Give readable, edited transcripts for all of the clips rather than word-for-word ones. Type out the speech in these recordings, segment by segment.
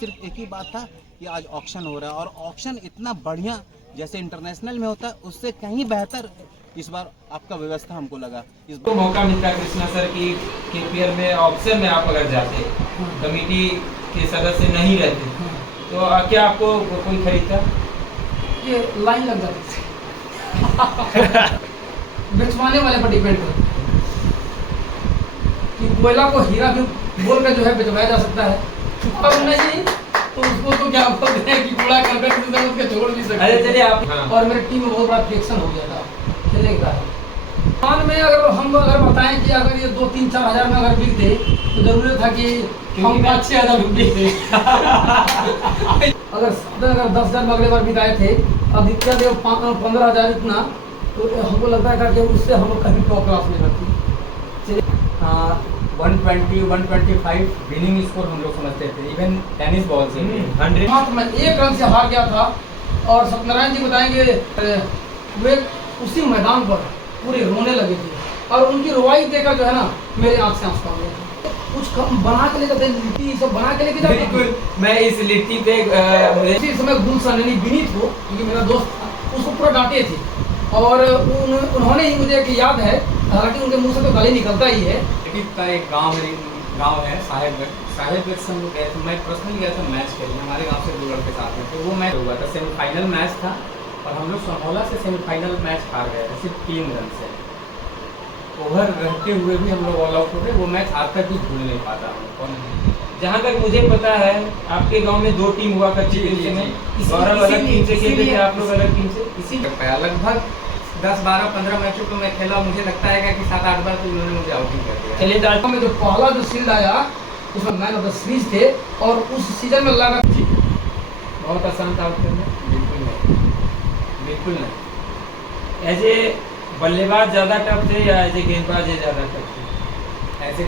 सिर्फ एक ही बात था कि आज ऑक्शन हो रहा है, और ऑक्शन इतना बढ़िया जैसे इंटरनेशनल में होता है उससे कहीं बेहतर इस बार आपका व्यवस्था हमको लगा। इस तो मौका मिलता है कृष्णा सर की केपीएल में ऑक्शन में आप अगर जाते कमेटी के सदस्य नहीं रहते तो क्या आपको कोई खरीदता? ये लाइन लग जाती थी बेचवाने वाले पर डिपेंड करता है कि कोयला को हीरा भी बोल कर जो है बेचवाया जा सकता है, अब नहीं तो उसको तो क्या बोलते हैं कि कूड़ा करकट की जरूरत के छोड़ नहीं सकते। अरे चलिए आप और मेरी टीम में बहुत बड़ा फ्रिक्शन हो गया था खेलने का। मान में अगर बताएं कि अगर ये 2-3-4 हज़ार में अगर बिकते तो जरूरी था कि हम 5-6 हज़ार बिकते अगर 10,000 में अगले बार बिकाए थे, अब इतना देव 15,000 इतना, तो हमको लगता है कि उससे हम लोग कहीं टॉप क्लास में रहती। 120, 125 विनिंग स्कोर हम लोग समझते थे, इवन टेनिस बॉल से 100। हाँ, तो मैं 1 रन से हार गया था, और सत्यनारायण जी बताएंगे वे उसी मैदान पर पूरे रोने लगे थे, और उनकी रोवाई देखकर जो है ना मेरे आँख से आंसू आ गए थे। कुछ बना के लेकर लिट्टी सब बना के लेके जाते। बिल्कुल, मैं इस लिट्टी पे उसी समय गुलशन यानी विनीत हो, क्योंकि मेरा दोस्त था, उसको पूरा डांटे थे, और उन्होंने ही मुझे एक याद है, हालांकि उनके मुंह से तो गाली निकलता ही है। का एक गांव है साहेबगढ़ से हम लोग गए थे। मैं पर्सनली गया था मैच खेलने, हमारे गांव से 2 लड़के साथ में, तो वो मैच हुआ था, सेमीफाइनल मैच था, और हम लोग सोनौला से सेमीफाइनल मैच हार गए थे सिर्फ 3 रन से। ओवर रहते हुए भी हम लोग ऑल आउट हो गए। वो मैच आज तक भी भूल नहीं पाता हूँ। जहाँ तक मुझे पता है आपके गांव में 2 टीम हुआ करती थी, गौरव अलग टीम से खेलते थे, आप लोग अलग टीम से। इसी लगभग 10, 12, 15 मैचों को मैं खेला, मुझे लगता है कि 7-8 बार तो उन्होंने मुझे आउटिंग कर दिया। चलिए डाटा में जो पहला जो शील्ड आया उसमें मैन ऑफ द सीरीज थे, और उस सीजन में लगा जी बहुत आसान था आउट करना। बिल्कुल नहीं, बिल्कुल नहीं। एज ए बल्लेबाज ज़्यादा टफ थे या एज ए गेंदबाज ज़्यादा टफ थे? ऐसे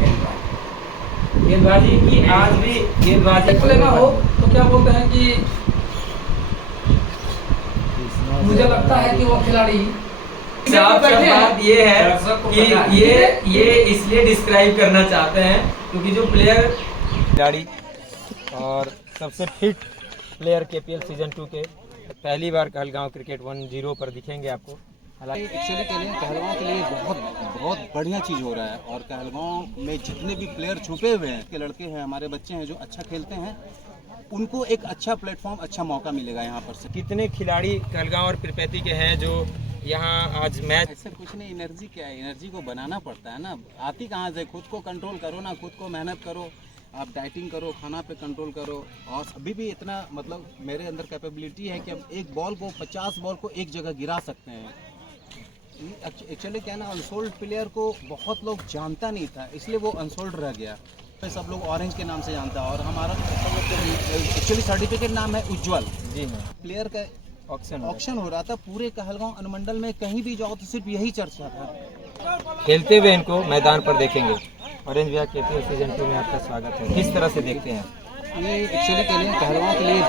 गेंदबाजी की आज भी गेंदबाजी लेना हो तो क्या बोलते हैं कि मुझे लगता है कि वो खिलाड़ी बात ये है कि ये इसलिए डिस्क्राइब करना चाहते हैं क्योंकि जो प्लेयर खिलाड़ी और सबसे फिट प्लेयर केपीएल सीजन 2 के पहली बार कहलगांव क्रिकेट 1-0 पर दिखेंगे आपको। एक्चुअली के लिए कहलगांव के लिए बहुत बढ़िया चीज़ हो रहा है, और कहलगांव में जितने भी प्लेयर छुपे हुए हैं, के लड़के हैं, हमारे बच्चे हैं जो अच्छा खेलते हैं, उनको एक अच्छा प्लेटफॉर्म, अच्छा मौका मिलेगा यहाँ पर से। कितने खिलाड़ी कहलगांव और पिरपैती के हैं जो यहाँ आज मैच? ऐसा कुछ नहीं, एनर्जी क्या है, एनर्जी को बनाना पड़ता है ना, आती कहाँ से? खुद को कंट्रोल करो ना, खुद को मेहनत करो, आप डाइटिंग करो, खाना पे कंट्रोल करो। और अभी भी इतना मतलब मेरे अंदर कैपेबिलिटी है कि हम एक बॉल को 50 बॉल को एक जगह गिरा सकते हैं। एक्चुअली क्या ना, अनसोल्ड प्लेयर को बहुत लोग जानता नहीं था, इसलिए वो अनसोल्ड रह गया। सब लोग ऑरेंज के नाम से जानता है, और हमारा एक्चुअली सर्टिफिकेट नाम है उज्जवल। जी हाँ, प्लेयर का ऑक्शन हो रहा था पूरे कहलगांव अनुमंडल में, कहीं भी जाओ तो सिर्फ यही चर्चा था। खेलते हुए इनको मैदान पर देखेंगे। ऑरेंज भैया, केपीएल सीजन 2 में आपका स्वागत है, किस तरह से देखते हैं? ये एक्चुअली के लिए कहलगांव के लिए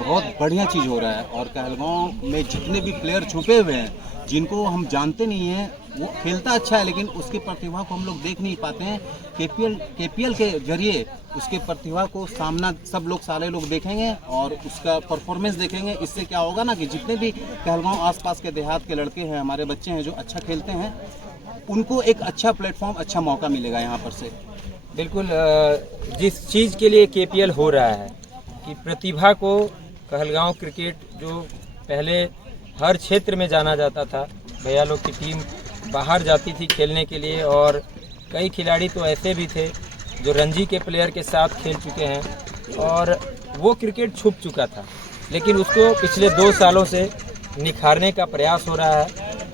बहुत बढ़िया चीज़ हो रहा है, और कहलगांव में जितने भी प्लेयर छुपे हुए हैं जिनको हम जानते नहीं हैं, वो खेलता अच्छा है लेकिन उसकी प्रतिभा को हम लोग देख नहीं पाते हैं। केपीएल के जरिए उसके प्रतिभा को सामना सब लोग, सारे लोग देखेंगे और उसका परफॉर्मेंस देखेंगे। इससे क्या होगा ना कि जितने भी कहलगांव आसपास के देहात के लड़के हैं, हमारे बच्चे हैं जो अच्छा खेलते हैं, उनको एक अच्छा प्लेटफॉर्म, अच्छा मौका मिलेगा यहाँ पर से। बिल्कुल, जिस चीज़ के लिए केपीएल हो रहा है कि प्रतिभा को कहलगांव क्रिकेट जो पहले हर क्षेत्र में जाना जाता था, भैया लोग की टीम बाहर जाती थी खेलने के लिए, और कई खिलाड़ी तो ऐसे भी थे जो रणजी के प्लेयर के साथ खेल चुके हैं, और वो क्रिकेट छुप चुका था, लेकिन उसको पिछले 2 सालों से निखारने का प्रयास हो रहा है।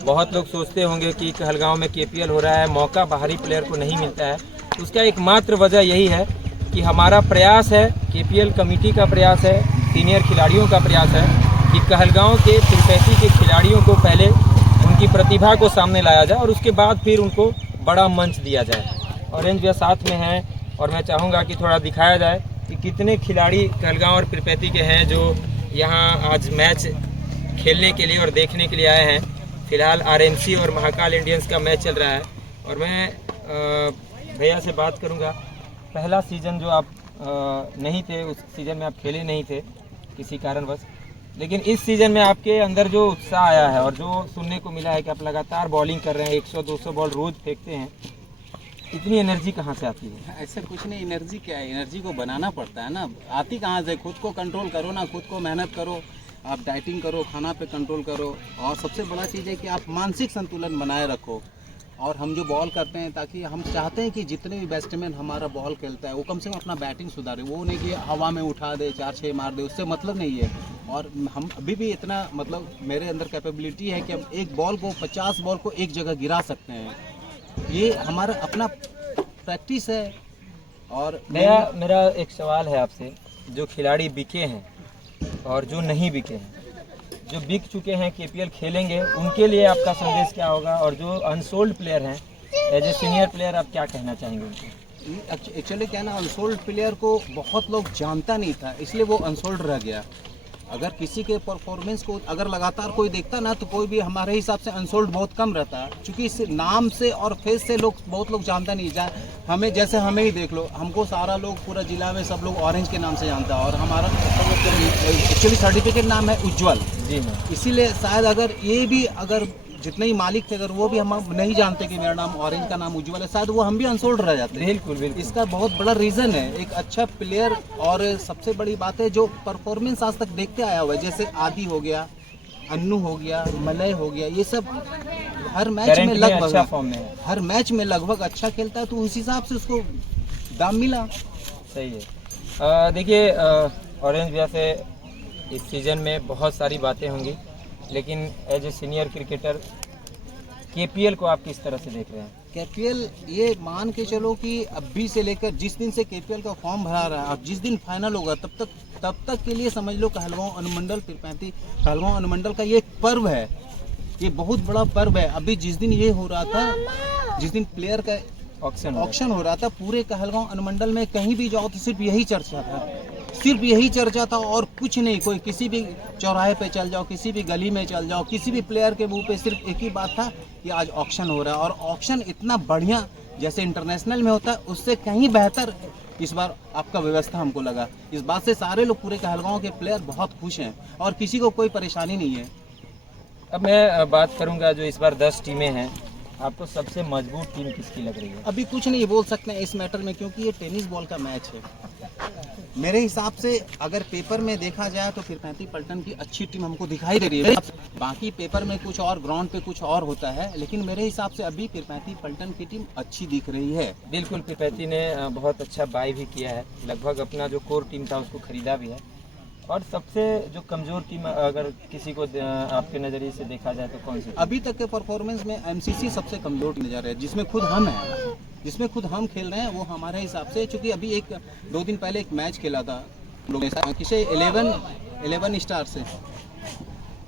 बहुत लोग सोचते होंगे कि कहलगांव में केपीएल हो रहा है, मौका बाहरी प्लेयर को नहीं मिलता है। उसका एकमात्र वजह यही है कि हमारा प्रयास है, केपीएल कमेटी का प्रयास है, सीनियर खिलाड़ियों का प्रयास है कि कहलगांव के पिरपैती के खिलाड़ियों को पहले उनकी प्रतिभा को सामने लाया जाए और उसके बाद फिर उनको बड़ा मंच दिया जाए। ऑरेंज भैया साथ में हैं, और मैं चाहूँगा कि थोड़ा दिखाया जाए कि कितने खिलाड़ी कहलगांव और पिरपैती के हैं जो यहाँ आज मैच खेलने के लिए और देखने के लिए आए हैं। फिलहाल आरएमसी और महाकाल इंडियंस का मैच चल रहा है, और मैं भैया से बात करूँगा। पहला सीज़न जो आप नहीं थे, उस सीज़न में आप खेले नहीं थे किसी कारणवश, लेकिन इस सीज़न में आपके अंदर जो उत्साह आया है और जो सुनने को मिला है कि आप लगातार बॉलिंग कर रहे हैं, 100-200 बॉल रोज़ फेंकते हैं, इतनी एनर्जी कहाँ से आती है? ऐसा कुछ नहीं, एनर्जी क्या है, एनर्जी को बनाना पड़ता है ना, आती कहाँ से? खुद को कंट्रोल करो ना, खुद को मेहनत करो, आप डाइटिंग करो, खाना पे कंट्रोल करो, और सबसे बड़ा चीज़ है कि आप मानसिक संतुलन बनाए रखो। और हम जो बॉल करते हैं, ताकि हम चाहते हैं कि जितने भी बैट्समैन हमारा बॉल खेलता है वो कम से कम अपना बैटिंग सुधारे, वो नहीं कि हवा में उठा दे, 4-6 मार दे, उससे मतलब नहीं है। और हम अभी भी इतना मतलब मेरे अंदर कैपेबिलिटी है कि हम एक बॉल को 50 बॉल को एक जगह गिरा सकते हैं, ये हमारा अपना प्रैक्टिस है। और मेरा एक सवाल है आपसे, जो खिलाड़ी बिके हैं और जो नहीं बिके हैं, जो बिक चुके हैं केपीएल खेलेंगे, उनके लिए आपका संदेश क्या होगा? और जो अनसोल्ड प्लेयर हैं, एज ए सीनियर प्लेयर आप क्या कहना चाहेंगे उनको? एक्चुअली क्या ना, अनसोल्ड प्लेयर को बहुत लोग जानता नहीं था, इसलिए वो अनसोल्ड रह गया। अगर किसी के परफॉर्मेंस को अगर लगातार कोई देखता ना, तो कोई भी हमारे हिसाब से अनसोल्ड बहुत कम रहता है, क्योंकि इस नाम से और फेस से बहुत लोग जानता नहीं। हमें जैसे हमें ही देख लो, हमको सारा लोग पूरा जिला में सब लोग ऑरेंज के नाम से जानता है, और हमारा एक्चुअली सर्टिफिकेट नाम है उज्ज्वल जी हाँ। इसीलिए शायद अगर ये भी, अगर जितने ही मालिक थे, अगर वो भी हम नहीं जानते कि मेरा नाम ऑरेंज का नाम उज्ज्वल है, शायद वो हम भी अनसोल्ड रह जाते। बिल्कुल। इसका बहुत बड़ा रीज़न है, एक अच्छा प्लेयर, और सबसे बड़ी बात है जो परफॉर्मेंस आज तक देखते आया हुआ है, जैसे आदि हो गया, अन्नू हो गया, मलय हो गया, ये सब हर मैच में लगभग अच्छा फॉर्म में है, हर मैच में लगभग अच्छा खेलता है, तो उस हिसाब से उसको दाम मिला। सही है। देखिए, ऑरेंज भैया से इस सीज़न में बहुत सारी बातें होंगी, लेकिन as a senior cricketer KPL को आप किस तरह से देख रहे हैं? केपीएल, ये मान के चलो कि अभी से लेकर जिस दिन से केपीएल का फॉर्म भरा रहा है और जिस दिन फाइनल होगा, तब तक के लिए समझ लो कहलगांव अनुमंडल तिरपैंती कहलगांव अनुमंडल का ये एक पर्व है, ये बहुत बड़ा पर्व है। अभी जिस दिन ये हो रहा था, जिस दिन प्लेयर का ऑक्शन हो रहा था, पूरे कहलगांव अनुमंडल में कहीं भी जाओ तो सिर्फ यही चर्चा था, सिर्फ यही चर्चा था और कुछ नहीं। कोई किसी भी चौराहे पे चल जाओ, किसी भी गली में चल जाओ, किसी भी प्लेयर के मुंह पे सिर्फ एक ही बात था कि आज ऑक्शन हो रहा है। और ऑक्शन इतना बढ़िया, जैसे इंटरनेशनल में होता है, उससे कहीं बेहतर इस बार आपका व्यवस्था हमको लगा। इस बात से सारे लोग, पूरे कहलगांव के प्लेयर बहुत खुश हैं और किसी को कोई परेशानी नहीं है। अब मैं बात करूंगा, जो इस बार 10 टीमें हैं, आपको सबसे मजबूत टीम किसकी लग रही है? अभी कुछ नहीं बोल सकते हैं इस मैटर में, क्योंकि ये टेनिस बॉल का मैच है। मेरे हिसाब से अगर पेपर में देखा जाए तो फिर 35 पल्टन की अच्छी टीम हमको दिखाई दे रही है। बाकी पेपर में कुछ और, ग्राउंड पे कुछ और होता है, लेकिन मेरे हिसाब से अभी फिर 35 पल्टन की टीम अच्छी दिख रही है। बिल्कुल, पिपैती ने बहुत अच्छा बाय भी किया है, लगभग अपना जो कोर टीम था उसको खरीदा भी है। और सबसे जो कमज़ोर टीम अगर किसी को आपके नज़रिए से देखा जाए तो कौन सी? अभी तक के परफॉर्मेंस में एमसीसी सबसे कमज़ोर टीम नजर है, जिसमें खुद हम हैं, जिसमें खुद हम खेल रहे हैं। वो हमारे हिसाब से, चूँकि अभी 1-2 दिन पहले एक मैच खेला था लोगों के साथ, किसे 11 स्टार से,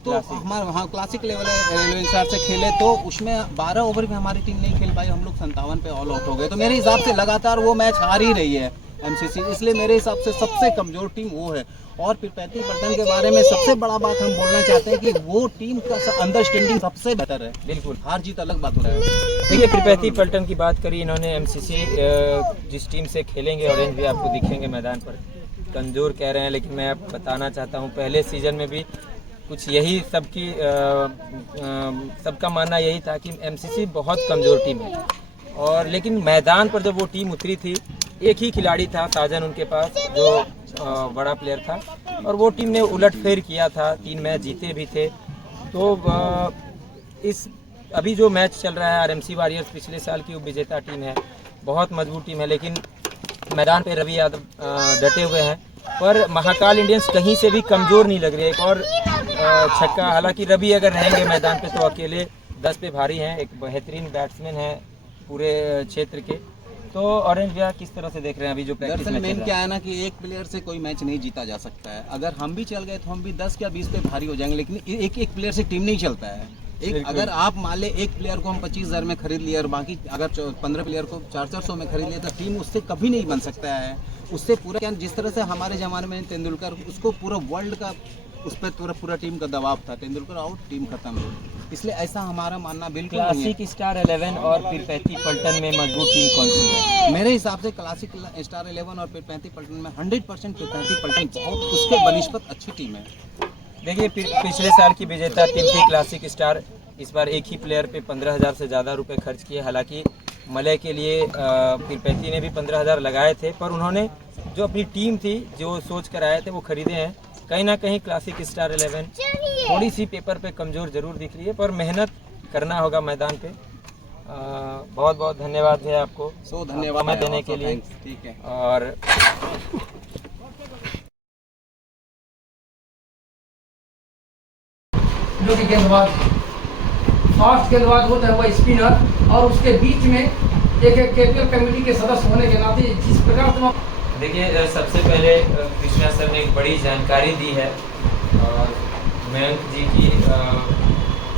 तो हमारे वहाँ क्लासिक लेवल 11 स्टार से खेले, तो उसमें 12 ओवर में हमारी टीम नहीं खेल पाई, हम लोग 57 पे ऑल आउट हो गए। तो मेरे हिसाब से लगातार वो मैच हार ही रही है एमसीसी, इसलिए मेरे हिसाब से सबसे कमज़ोर टीम वो है। और फिर 35 पल्टन के बारे में सबसे बड़ा बात हम बोलना चाहते हैं कि वो टीम का अंडरस्टैंडिंग सबसे बेहतर है। बिल्कुल, हार जीत अलग बात हो रहा है। देखिए, पिपैती पल्टन की बात करी इन्होंने, एमसीसी जिस टीम से खेलेंगे, ऑरेंज भी आपको दिखेंगे मैदान पर, कमज़ोर कह रहे हैं, लेकिन मैं आप बताना चाहता हूँ पहले सीजन में भी कुछ यही सबका मानना यही था कि एमसीसी बहुत कमज़ोर टीम है। और लेकिन मैदान पर जब वो टीम उतरी थी, एक ही खिलाड़ी था साजन उनके पास, जो बड़ा प्लेयर था, और वो टीम ने उलटफेर किया था, 3 मैच जीते भी थे। तो इस अभी जो मैच चल रहा है, आरएमसी वॉरियर्स पिछले साल की विजेता टीम है, बहुत मजबूत टीम है, लेकिन मैदान पे रवि यादव डटे हुए हैं। पर महाकाल इंडियंस कहीं से भी कमज़ोर नहीं लग रही है। एक और छक्का, हालांकि रवि अगर रहेंगे मैदान पे तो अकेले 10 पे भारी हैं, एक बेहतरीन बैट्समैन है पूरे क्षेत्र के। तो ऑरेंज भैया किस तरह से देख रहे हैं अभी जो प्रैक्टिस में? मेन क्या है ना कि एक प्लेयर से कोई मैच नहीं जीता जा सकता है। अगर हम भी चल गए तो हम भी 10 या 20 पे भारी हो जाएंगे, लेकिन एक प्लेयर से टीम नहीं चलता है। अगर आप मान ले एक प्लेयर को हम 25,000 में खरीद लिए और बाकी अगर 15 प्लेयर को 400 में खरीद लिए, तो टीम उससे कभी नहीं बन सकता है। उससे पूरा क्या, जिस तरह से हमारे ज़माने में तेंदुलकर, उसको पूरा वर्ल्ड का उस पर पूरा टीम का दबाव था, तेंदुलकर आउट, टीम खत्म। इसलिए ऐसा हमारा मानना बिल्कुल नहीं है। क्लासिक स्टार 11 और पीरपैंती पलटन में मजबूत टीम कौन सी है? मेरे हिसाब से क्लासिक स्टार 11 और पीरपैंती पलटन में 100% पीरपैंती पलटन बहुत उसके बनिस्बत अच्छी टीम है। देखिए पिछले साल की विजेता टीम थी क्लासिक स्टार, इस बार एक ही प्लेयर पे 15,000 से ज़्यादा रुपए खर्च किए। हालांकि मलय के लिए पीरपैंती ने भी 15,000 लगाए थे, पर उन्होंने जो अपनी टीम थी जो सोच कर आए थे वो खरीदे हैं। कहीं ना कहीं क्लासिक स्टार 11 थोड़ी सी पेपर पे कमज़ोर जरूर दिख रही है, पर मेहनत करना होगा मैदान पे। बहुत बहुत धन्यवाद है आपको धन्यवाद समय देने के लिए। ठीक है। और जो कि गेंदबाज फास्ट गेंदबाज होता है वह स्पिनर, और उसके बीच में एक केपीएल कमेटी के सदस्य होने के नाते जिस प्रकार से देखिए सबसे पहले कृष्णा सर ने एक बड़ी जानकारी दी है और मयंक जी की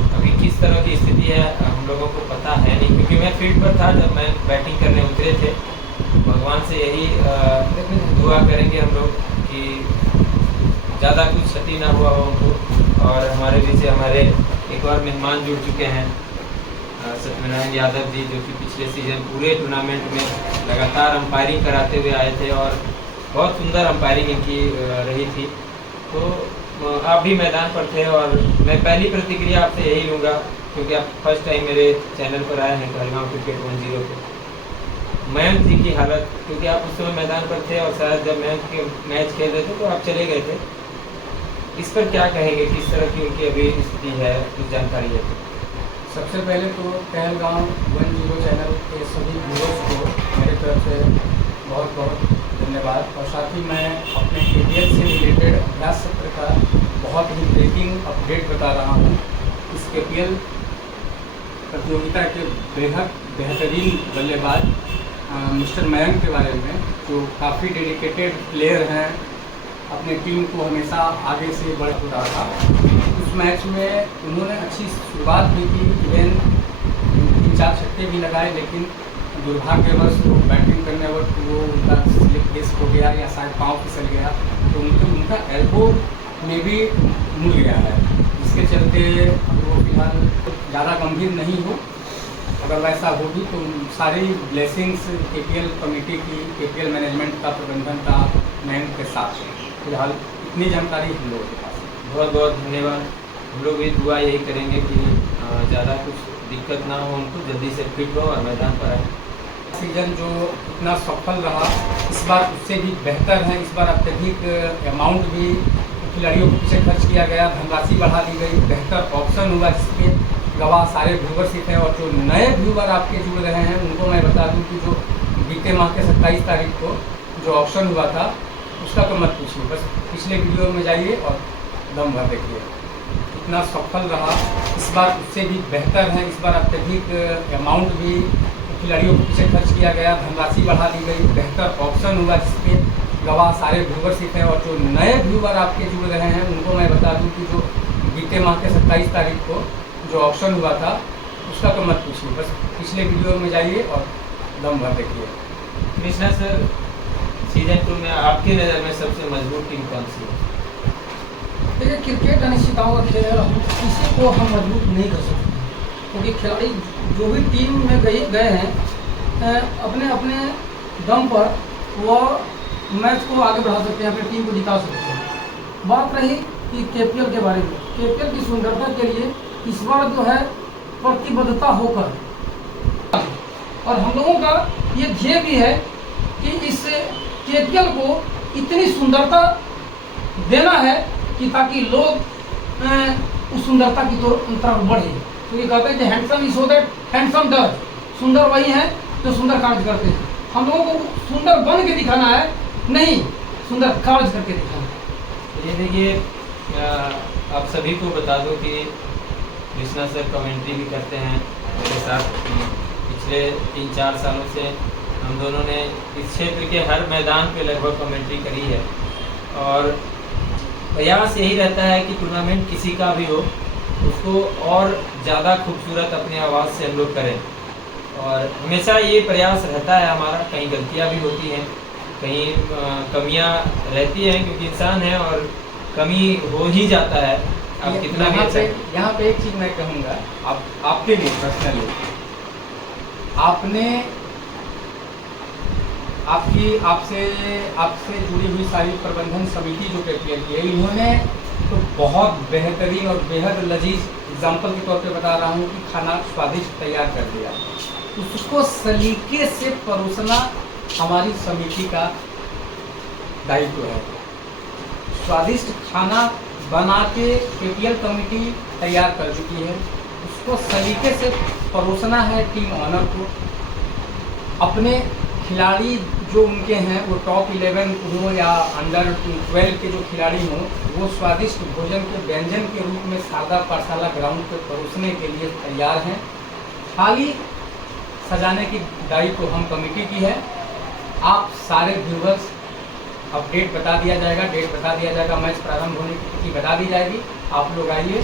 अभी किस तरह की स्थिति है हम लोगों को पता है नहीं, क्योंकि मैं फील्ड पर था जब मैं बैटिंग करने उतरे थे। भगवान से यही दुआ करेंगे हम लोग कि ज़्यादा कुछ क्षति ना हुआ हो उनको। और हमारे बीच हमारे एक और मेहमान जुड़ चुके हैं सत्यनारायण यादव जी, जो कि पिछले सीजन पूरे टूर्नामेंट में लगातार अंपायरिंग कराते हुए आए थे और बहुत सुंदर अंपायरिंग इनकी रही थी। तो आप भी मैदान पर थे और मैं पहली प्रतिक्रिया आपसे यही लूँगा, क्योंकि आप फर्स्ट टाइम मेरे चैनल पर आए हैं कहलगांव क्रिकेट 10 पे। मयंक जी की हालत, क्योंकि आप उस समय मैदान पर थे और शायद जब मयंक के मैच खेल रहे थे तो आप चले गए थे, इस पर क्या कहेंगे? किस तरह की उनकी अभी स्थिति है, कुछ जानकारी है? सबसे पहले तो कहलगांव 10 चैनल के सभी व्यूअर्स को मेरे तरफ से बहुत बहुत धन्यवाद। और साथ ही मैं अपने केपीएल से रिलेटेड अभ्यास सत्र का बहुत ही ब्रेकिंग अपडेट बता रहा हूँ। इस केपीएल प्रतियोगिता के बेहद बेहतरीन बल्लेबाज मिस्टर मयंक के बारे में, जो काफ़ी डेडिकेटेड प्लेयर हैं, अपने टीम को हमेशा आगे से बढ़ रहा था। उस मैच में उन्होंने अच्छी शुरुआत भी की, इवन 3-4 छक्के भी लगाए, लेकिन दुर्भाग्यवश वो बैटिंग करने वक्त वो उनका स्लिप डिस्क हो गया या शायद पाँव फिसल गया, तो उनका एल्बो में भी मुड़ गया है, जिसके चलते वो फिलहाल ज़्यादा गंभीर नहीं हो। अगर वैसा होगी तो सारी ब्लेसिंग्स केपीएल कमेटी की, केपीएल मैनेजमेंट का, प्रबंधन का मयंक के साथ है। फिलहाल इतनी जानकारी हम लोगों के पास है। बहुत बहुत धन्यवाद। हम लोग भी दुआ यही करेंगे कि ज़्यादा कुछ दिक्कत ना हो, उनको जल्दी से फिट हो और मैदान पर आए। सीजन जो इतना सफल रहा, इस बार उससे भी बेहतर है। इस बार अत्यधिक अमाउंट भी खिलाड़ियों के पीछे खर्च किया गया, धनराशि बढ़ा दी गई, बेहतर ऑप्शन हुआ, जिसके गवाह सारे व्यूवर ही थे। और जो नए व्यूवर आपके जुड़ रहे हैं उनको मैं बता दूं कि जो बीते माह के 27 तारीख को जो ऑप्शन हुआ था उसका तो मत पूछिए, बस पिछले वीडियो में जाइए और दम भर देखिए, इतना सफल रहा। इस बार उससे भी बेहतर है। इस बार अत्यधिक अमाउंट भी खिलाड़ियों के पीछे खर्च किया गया, धनराशि बढ़ा दी गई, बेहतर ऑप्शन हुआ, जिसके गवाह सारे व्यूवर ही थे। और जो नए व्यूवर आपके जुड़ रहे हैं उनको मैं बता दूं कि जो बीते माह के 27 तारीख को जो ऑप्शन हुआ था उसका तो मत पूछिए, बस पिछले वीडियो में जाइए और दम भर देखिए। कृष्णा सर, सीजन 2 में आपकी नज़र में सबसे मजबूत टीम कौन सी है? देखिए, क्रिकेट अनिश्चितताओं का खेल है, हम किसी को हम मजबूत नहीं कर सकते, क्योंकि खिलाड़ी जो भी टीम में गए हैं अपने अपने दम पर वो मैच को आगे बढ़ा सकते हैं, अपनी टीम को जिता सकते हैं। बात रही कि केपीएल के बारे में, केपीएल की सुंदरता के लिए इस बार जो है प्रतिबद्धता होकर, और हम लोगों का ये ध्येय भी है कि इस केपीएल को इतनी सुंदरता देना है कि ताकि लोग उस सुंदरता की तरफ बढ़े। तो ये कहते हैं कि handsome is so that handsome does, सुंदर वही है जो सुंदर कार्य करते हैं। हम लोगों को सुंदर बन के दिखाना है, नहीं सुंदर कार्य करके दिखाना है। ये देखिए, आप सभी को बता दूं कि कृष्णा सर कमेंट्री भी करते हैं मेरे साथ। पिछले 3-4 सालों से हम दोनों ने इस क्षेत्र के हर मैदान पे लगभग कमेंट्री करी है, और प्रयास यही रहता है कि टूर्नामेंट किसी का भी हो उसको और ज़्यादा खूबसूरत अपनी आवाज़ से हम लोग करें। और हमेशा ये प्रयास रहता है हमारा। कहीं गलतियाँ भी होती हैं, कहीं कमियाँ रहती हैं, क्योंकि इंसान है और कमी हो ही जाता है। आप कितना भी अच्छा यहाँ पे एक चीज मैं कहूँगा, आपके लिए पर्सनली, आपने आपसे जुड़ी हुई सारी प्रबंधन समिति जो KPL की है, इन्होंने तो बहुत बेहतरीन और बेहद लजीज, एग्जाम्पल के तौर पे बता रहा हूँ कि खाना स्वादिष्ट तैयार कर दिया। उसको सलीके से परोसना हमारी समिति का दायित्व है। स्वादिष्ट खाना बना के KPL कमेटी तैयार कर चुकी है, उसको सलीके से परोसना है टीम ऑनर को। अपने खिलाड़ी जो उनके हैं, वो टॉप 11 हो या अंडर 12 के जो खिलाड़ी हों, वो स्वादिष्ट भोजन के व्यंजन के रूप में शारदा पाठशाला ग्राउंड पे परोसने के लिए तैयार हैं। थाली सजाने की दायित्व तो हम कमेटी की है। आप सारे व्यूवर्स, अपडेट बता दिया जाएगा, डेट बता दिया जाएगा, मैच प्रारंभ होने की तिथि बता दी जाएगी। आप लोग आइए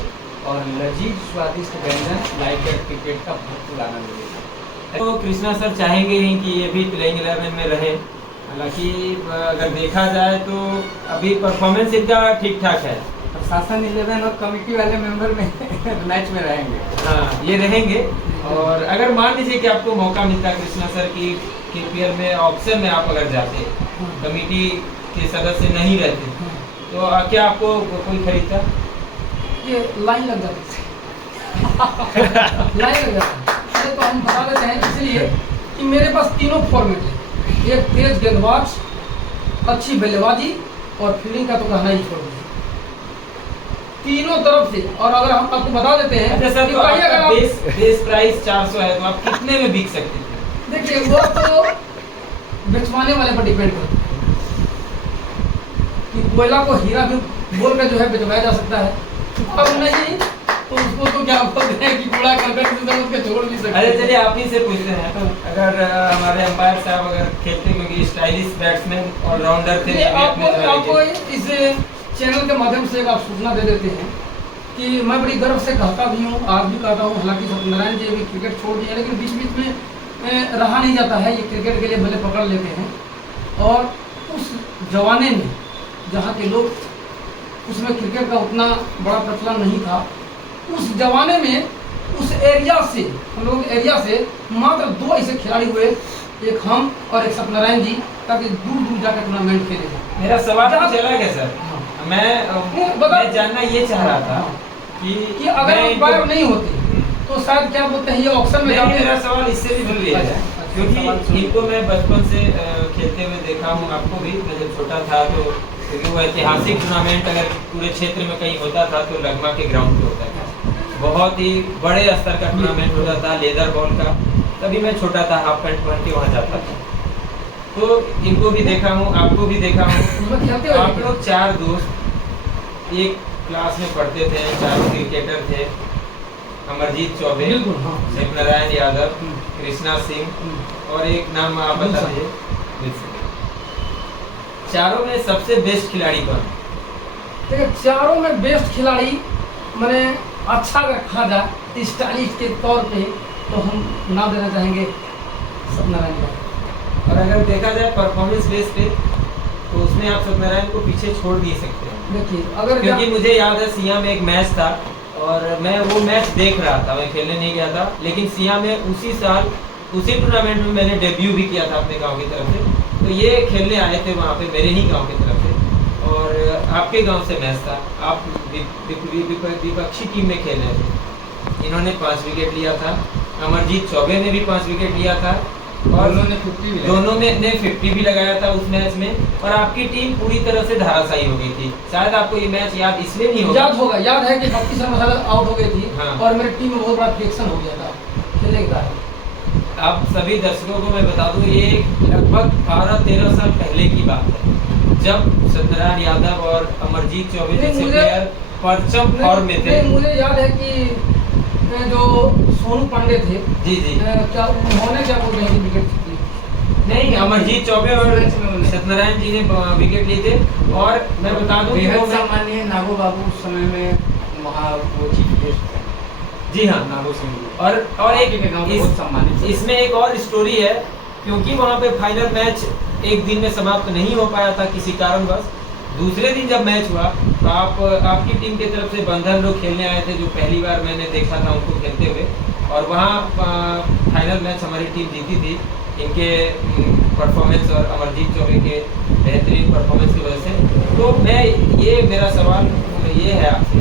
और लजीज स्वादिष्ट व्यंजन लाइव क्रिकेट का भरपूर आनंद लीजिए। तो कृष्णा सर चाहेंगे ही कि ये भी प्लेइंग 11 में रहे। हालांकि अगर देखा जाए तो अभी परफॉर्मेंस इनका ठीक ठाक है। प्रशासन 11 और कमेटी वाले मेंबर में मैच में रहेंगे। हाँ, ये रहेंगे। और अगर मान लीजिए कि आपको मौका मिलता है कृष्णा सर की KPL में ऑप्शन में आप अगर जाते, कमेटी के सदस्य नहीं रहते, तो क्या आपको कोई खरीदता? ये लाइन लग जाती लाइन लग जाती। तो हम बता देते हैं इसलिए कि मेरे पास तीनों फॉर्मेट है। एक तेज गेंदबाज, अच्छी बल्लेबाजी और फील्डिंग का तो कहना ही छोड़ दीजिए, तीनों तरफ से। और अगर हम आपको बता देते हैं, अच्छा सर, तो आपका बेस प्राइस 400 है, तो आप कितने में बिक सकते हैं? देखिए, वो तो बेचवाने वाले पर डिपेंड करता है कि कोयला को हीरा भी बोल कर जो है बेचवाया जा सकता है। अब नहीं तो उसको तो क्या बोलते हैं कि कूड़ा करकट उसके छोड़ भी सकते हैं। अरे चलिए आप ही से पूछते हैं, अगर हमारे अंपायर साहब अगर खेलते, क्योंकि स्टाइलिश बैट्समैन ऑलराउंडर थे, आपको इस चैनल के माध्यम से एक आप सूचना दे देते हैं कि मैं बड़ी गर्व से कहता भी हूँ, आज भी कहता हूँ। हालांकि सत्यनारायण जी अभी क्रिकेट छोड़ दिए, लेकिन बीच बीच में रहा नहीं जाता है, ये क्रिकेट के लिए बल्ले पकड़ लेते हैं। और उस जमाने में जहाँ के लोग, उसमें क्रिकेट का उतना बड़ा प्रचलन नहीं था, उस जमाने में उस एरिया से, हम लोग एरिया से मात्र 2 ऐसे खिलाड़ी हुए, एक हम और एक सत्यनारायण जी, ताकि दूर दूर जाकर टूर्नामेंट खेले थे। मेरा सवाल कुछ अलग है सर। मैं जानना ये चाह रहा था कि अगर अंपायर नहीं होते तो शायद क्या बोलते हैं, ये ऑप्शन में नहीं, मेरा सवाल इससे भी जुड़ है, क्योंकि इनको मैं बचपन से खेलते हुए देखा हूँ, आपको भी। मैं जब छोटा था तो, क्योंकि वो ऐतिहासिक टूर्नामेंट अगर पूरे क्षेत्र में कहीं होता था तो लगमा के ग्राउंड पे होता था। बहुत ही बड़े स्तर का टूर्नामेंट होता था, लेदर बॉल का। तभी मैं छोटा था, हाफ पैंट पहन के वहाँ जाता था। तो इनको भी देखा हूँ, आपको भी देखा हूँ। आप लोग 4 दोस्त एक क्लास में पढ़ते थे, 4 क्रिकेटर थे, अमरजीत चौबे, सत्यनारायण यादव, कृष्णा सिंह और एक नाम आप बता दीजिए। चारों में सबसे बेस्ट खिलाड़ी कौन? देखिए, चारों में बेस्ट खिलाड़ी मैंने अच्छा अगर कहा जाए स्टाइलिश के तौर पे, तो हम नाम देना चाहेंगे सत्यनारायण का। और अगर देखा जाए परफॉर्मेंस बेस पे, तो उसमें आप सत्यनारायण को पीछे छोड़ नहीं सकते हैं। देखिए, अगर क्योंकि मुझे याद है सिया में एक मैच था और मैं वो मैच देख रहा था, मैं खेलने नहीं गया था, लेकिन सिया में उसी साल उसी टूर्नामेंट में मैंने डेब्यू भी किया था अपने गांव की तरफ से। तो ये खेलने आए थे वहाँ पे मेरे ही गांव की तरफ से, और आपके गांव से मैच था। आप विपक्षी टीम में खेल रहे थे। इन्होंने 5 विकेट लिया था, अमरजीत चौबे ने भी 5 विकेट लिया था, और दोनों ने 50 भी लगाया था उस मैच में। और आपकी टीम पूरी तरह से धाराशायी हो गई थी। शायद आपको ये मैच याद इसलिए नहीं होगा, याद होगा, याद है कि भक्ति शर्मा आउट हो गई थी। हाँ। और मेरी टीम में बहुत बड़ा फ्रिक्शन हो गया था खेलने का। आप सभी दर्शकों को मैं बता दूं, ये लगभग 12-13 साल पहले की बात है, जब सत्यनारायण यादव और अमरजीत चौबे जैसे प्लेयर परचम फॉर्म में थे। मुझे याद है कि जो सोनू पांडे थे, जी जी, क्या उन्होंने क्या बोलते हैं विकेट जीती? नहीं, अमरजीत चौबे और सत्यनारायण जी ने विकेट लिए थे। और मैं बता दूं कि वो सामान्य नागो बाबू उस समय में वहाँ वो चीफ गेस्ट थे। जी हाँ, नागो सिंह। और एक इसमें एक और स्टोरी है, क्योंकि वहाँ पे फाइनल मैच एक दिन में समाप्त नहीं हो पाया था किसी कारणवश, दूसरे दिन जब मैच हुआ तो आपकी टीम की तरफ से बंधन लोग खेलने आए थे, जो पहली बार मैंने देखा था उनको खेलते हुए, और वहाँ फाइनल मैच हमारी टीम जीती थी इनके परफॉर्मेंस और अमरजीत चौबे के बेहतरीन परफॉर्मेंस की वजह से। तो मेरा सवाल ये है आपसे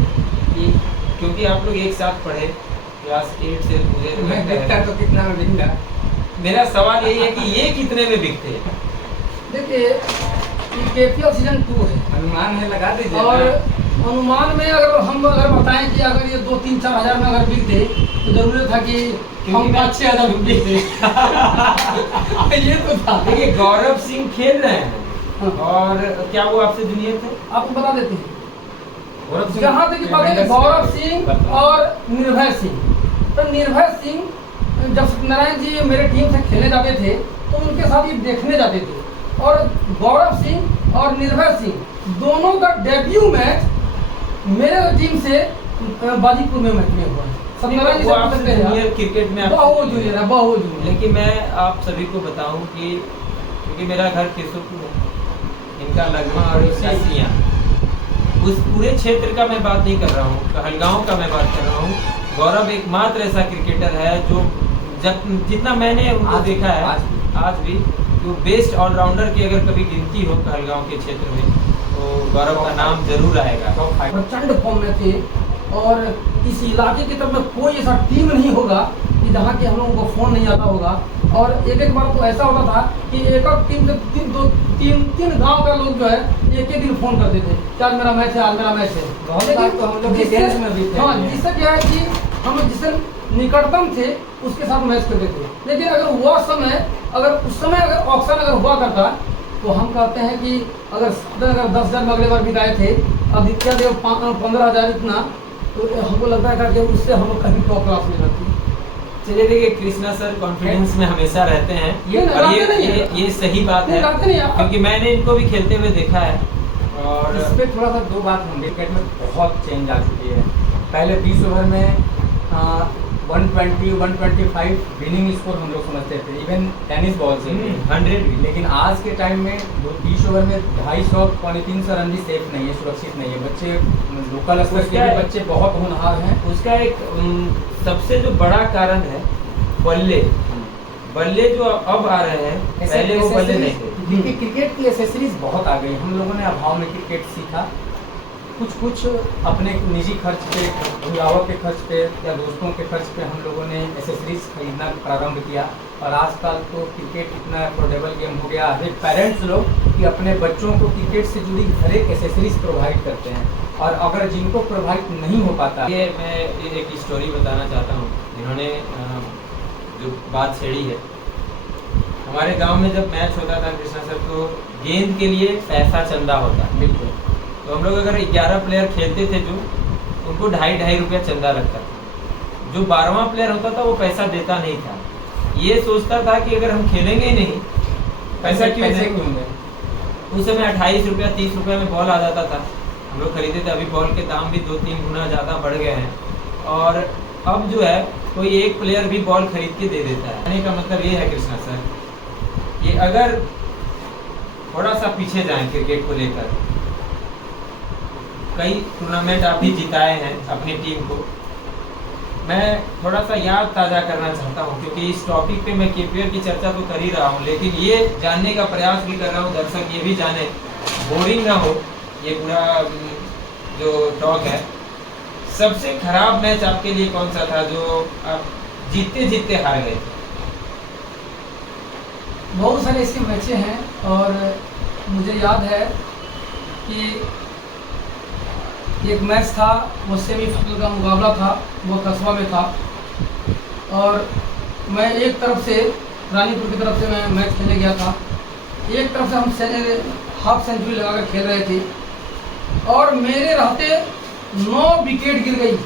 कि क्योंकि आप लोग एक साथ पढ़े क्लास 8 से मैं बिकता तो कितना में बिकता। मेरा सवाल यही है कि ये कितने में बिकते हैं? देखिए केपीएल सीजन 2 है अनुमान है, लगा दीजिए और ना। अनुमान में अगर बताएं कि अगर ये 2-3-4 हज़ार में अगर बिकते तो जरूरी था कि हम 5-6 हज़ार में बिकते। ये तो था। देखिए गौरव सिंह खेल रहे हैं हाँ। और क्या वो आपसे जूनियर थे? आपको बता देते हैं गौरव सिंह जहाँ तक पता है गौरव सिंह और निर्भय सिंह। तो निर्भय सिंह जब सत्यनारायण जी मेरे टीम से खेलने जाते थे तो उनके साथ ये देखने जाते थे, और गौरव सिंह और निर्भय सिंह दोनों का डेब्यू मैच मेरे टीम से बाजीपुर में मैच में हुआ है। सत्यनारायण जी वो आपसे जूनियर क्रिकेट में बहुत जूनियर है, बहुत जूनियर। लेकिन मैं आप सभी को बताऊं कि क्योंकि मेरा घर केशवपुर है, इनका लगमा और इसका सिया, उस पूरे क्षेत्र का मैं बात नहीं कर रहा हूँ, कहलगांव का मैं बात कर रहा हूँ। गौरव एकमात्र ऐसा क्रिकेटर है जो जितना मैंने उनको देखा है आज भी जो बेस्ट ऑलराउंडर की अगर कभी गिनती हो कहलगांव के क्षेत्र में तो गौरव का नाम जरूर आएगा। प्रचंड फॉर्म में थे, और इस इलाके की तरफ में कोई ऐसा टीम नहीं होगा कि जहाँ की हम लोगों को फ़ोन नहीं आता होगा। और एक बार तो ऐसा होता था कि एक टीम से तीन गांव का लोग जो है एक दिन फ़ोन करते थे कि आज मेरा मैच है, आज मेरा मैच है। बहुत बार तो हम लोग डिफेंस में भी थे। हाँ, जिससे क्या है कि हम जिससे निकटतम थे उसके साथ मैच करते थे। लेकिन अगर उस समय अगर ऑक्शन अगर हुआ करता तो हम कहते हैं कि अगर 10 हज़ार में अगले बार बिकाए थे, आदित्य देव 15,000 इतना, तो हमको लगता है कि उससे हम लोग कहीं टॉप क्लास में रहती। चलिए देखिए कृष्णा सर कॉन्फिडेंस में हमेशा रहते हैं और ये सही बात है क्योंकि मैंने इनको भी खेलते हुए देखा है। और इस पर थोड़ा सा दो बात हम क्रिकेट में बहुत चेंज आ चुकी है। पहले 20 ओवर में 120, 125 विनिंग स्कोर हम लोग समझते थे, इवन टेनिस बॉल से 100 भी। लेकिन आज के टाइम में 20 ओवर में 250, 350 रन भी सेफ नहीं है, सुरक्षित नहीं है। बच्चे लोकल स्तर के भी बच्चे बहुत होनहार हैं। उसका एक सबसे जो बड़ा कारण है बल्ले जो अब आ रहे हैं, पहले वो बल्ले नहीं थे। क्योंकि क्रिकेट की एसेसरीज बहुत आ गई। हम लोगों ने अभाव में क्रिकेट सीखा, कुछ अपने निजी खर्च पे, अभिभावक के खर्च पे या दोस्तों के खर्च पे हम लोगों ने एसेसरीज खरीदना प्रारंभ किया। और आजकल तो क्रिकेट इतना अफोर्डेबल गेम हो गया है, पेरेंट्स लोग कि अपने बच्चों को क्रिकेट से जुड़ी हर एक एसेसरीज प्रोवाइड करते हैं। और अगर जिनको प्रोवाइड नहीं हो पाता, ये मैं एक स्टोरी बताना चाहता हूँ जिन्होंने जो बात छेड़ी है। हमारे गांव में जब मैच होता था कृष्णा सर, तो गेंद के लिए पैसा चंदा होता है। बिल्कुल। तो हम लोग अगर 11 प्लेयर खेलते थे जो उनको 2.5 रुपया चंदा लगता था। जो 12वां प्लेयर होता था वो पैसा देता नहीं था, ये सोचता था कि अगर हम खेलेंगे ही नहीं पैसा क्यों देंगे। उस समय 28 रुपया 30 रुपये में बॉल आ जाता था, हम लोग खरीदे थे। अभी बॉल के दाम भी 2-3 गुना ज़्यादा बढ़ गए हैं। और अब जो है कोई एक प्लेयर भी बॉल खरीद के दे देता है। कहने का मतलब ये है कृष्णा सर, ये अगर थोड़ा सा पीछे जाएं क्रिकेट को लेकर, कई टूर्नामेंट आप भी जिताए हैं अपनी टीम को। मैं थोड़ा सा याद ताज़ा करना चाहता हूं क्योंकि इस टॉपिक पे मैं केपीएल की चर्चा तो कर ही रहा हूं, लेकिन ये जानने का प्रयास भी कर रहा हूं दर्शक ये भी जाने, बोरिंग ना हो ये पूरा जो टॉक है। सबसे खराब मैच आपके लिए कौन सा था जो आप जीतते जीतते हार गए? बहुत सारे ऐसे मैचें हैं और मुझे याद है कि एक मैच था, वो सेमीफाइनल का मुकाबला था, वो कस्बा में था। और मैं एक तरफ से रानीपुर की तरफ से मैं मैच खेलने गया था। एक तरफ से हम हाफ सेंचुरी लगाकर खेल रहे थे और मेरे रहते 9 विकेट गिर गई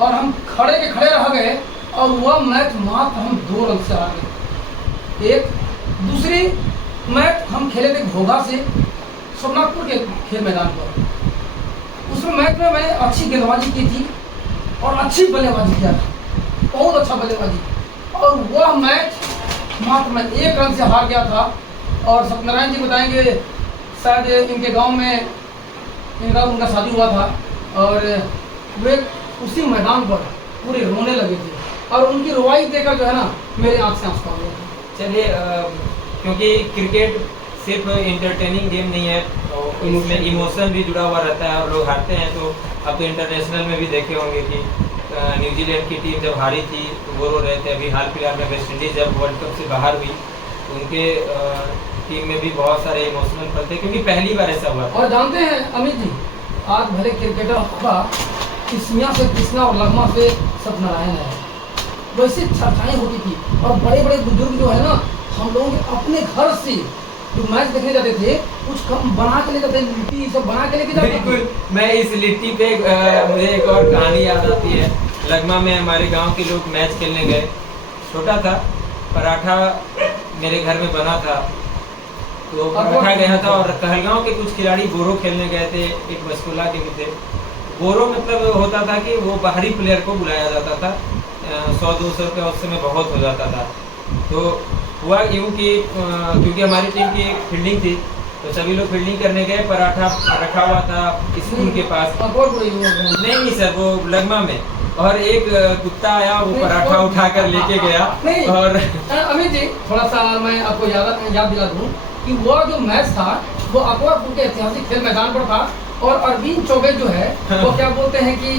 और हम खड़े के खड़े रह गए और वह मैच मात्र हम 2 रन से हार गए। एक दूसरी मैच हम खेले थे घोघा से सोमनाथपुर के खेल मैदान पर। उस मैच में मैंने अच्छी गेंदबाजी की थी और अच्छी बल्लेबाजी किया था, बहुत अच्छा बल्लेबाजी। और वह मैच मात्र मैं 1 रन से हार गया था। और सत्यनारायण जी बताएंगे शायद इनके गांव में उनका शादी हुआ था और वे उसी मैदान पर पूरे रोने लगे थे और उनकी रुवाई देखकर जो है ना मेरे आँख से आंसू आ गए थे। चलिए क्योंकि क्रिकेट सिर्फ इंटरटेनिंग गेम नहीं है, तो इसमें इमोशन भी जुड़ा हुआ रहता है और लोग हारते हैं। तो अब तो इंटरनेशनल में भी देखे होंगे कि न्यूजीलैंड की टीम जब हारी थी तो वो रो रहे थे। अभी हाल फिलहाल में वेस्ट इंडीज़ जब वर्ल्ड कप से बाहर हुई तो उनके टीम में भी बहुत सारे इमोशनल पल थे, क्योंकि पहली बार ऐसा हुआ। और जानते हैं अमित जी, आज भले क्रिकेटर होगा किस्मिया से कृष्णा और लगमा से सत्यनारायण है, वैसे चर्चाएं होती थी और बड़े बड़े बुजुर्ग जो है ना, हम लोगों के अपने घर से जो मैच देखने जाते थे कुछ कम बना के ले जाते, लिट्टी सब बना के लेके जाते। बिल्कुल, मैं इस लिट्टी पे मुझे एक और कहानी याद आती है। लगमा में हमारे गांव के लोग मैच खेलने गए, छोटा था, पराठा मेरे घर में बना था तो पराठा गया था। और कहलगांव के कुछ खिलाड़ी बोरो खेलने गए थे, एक बसकुला के भी थे। बोरो मतलब होता था कि वो बाहरी प्लेयर को बुलाया जाता था, 100-200 रुपये उस समय बहुत हो जाता था। तो हुआ यूँ कि क्योंकि हमारी टीम की एक फील्डिंग थी तो सभी लोग फील्डिंग करने गए। पराठा रखा हुआ था स्कूल के पास, नहीं सर, वो लगमा में, और एक कुत्ता आया, वो पराठा उठाकर लेके गया। और अमित जी थोड़ा सा मैं आपको याद दिला दूं कि वो जो मैच था वो अकबरपुर के ऐतिहासिक खेल मैदान पर था और अरविंद चौबे जो है वो क्या बोलते हैं कि